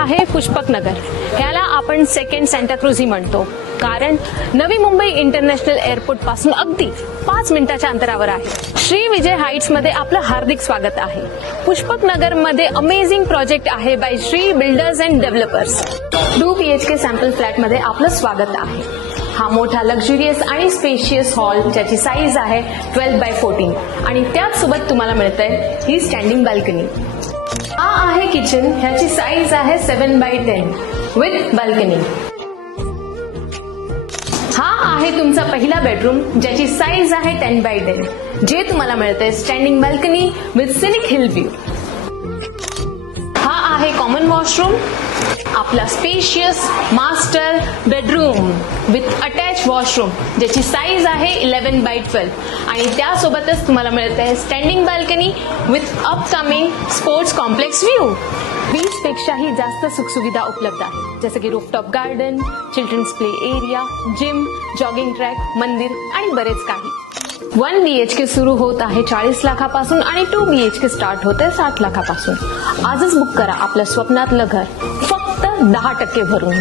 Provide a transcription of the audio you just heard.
आहे पुष्पक नगर. ह्याला आपण सेकंड सांताक्रुझही म्हणतो, कारण नवी मुंबई इंटरनॅशनल एअरपोर्ट पासून अगदी 5 मिनिटाच्या अंतरावर आहे. श्री विजय हाइट्स मध्ये आपलं हार्दिक स्वागत आहे. पुष्पक नगर मध्ये अमेझिंग प्रोजेक्ट आहे by Shri builders and developers. 2 BHK sample flat मध्ये आपलं स्वागत आहे. हा मोठा लक्झुरियस आणि स्पेशियस हॉल ज्याची साईज आहे 12x14 आणि त्याचसोबत तुम्हाला मिळतंय ही स्टँडिंग बाल्कनी. हा आहे किचन, ह्याची साईज आहे 7x10 विथ बाल्कनी. हा आहे तुमचा पहिला बेडरूम ज्याची साईज आहे 10x10 जे तुम्हाला मिळतंय standing balcony with scenic hill view. हा आहे कॉमन वॉशरूम, आपला spacious master bedroom with attach washroom ज्याची साईज आहे 11x12 आणि त्यासोबतच तुम्हाला मिळतंय standing balcony with upcoming sports complex view. 20 पेक्षाही जास्त सुखसुविधा उपलब्ध आहेत, जसं की rooftop garden, children's play area, gym, jogging track, मंदिर आणि बरेच काही. 1 BHK सुरू होत आहे 40 लाखापासून आणि 2 BHK स्टार्ट होते 60 लाखापासून. आजच बुक करा आपलं स्वप्नातलं घर फक्त 10% भरून.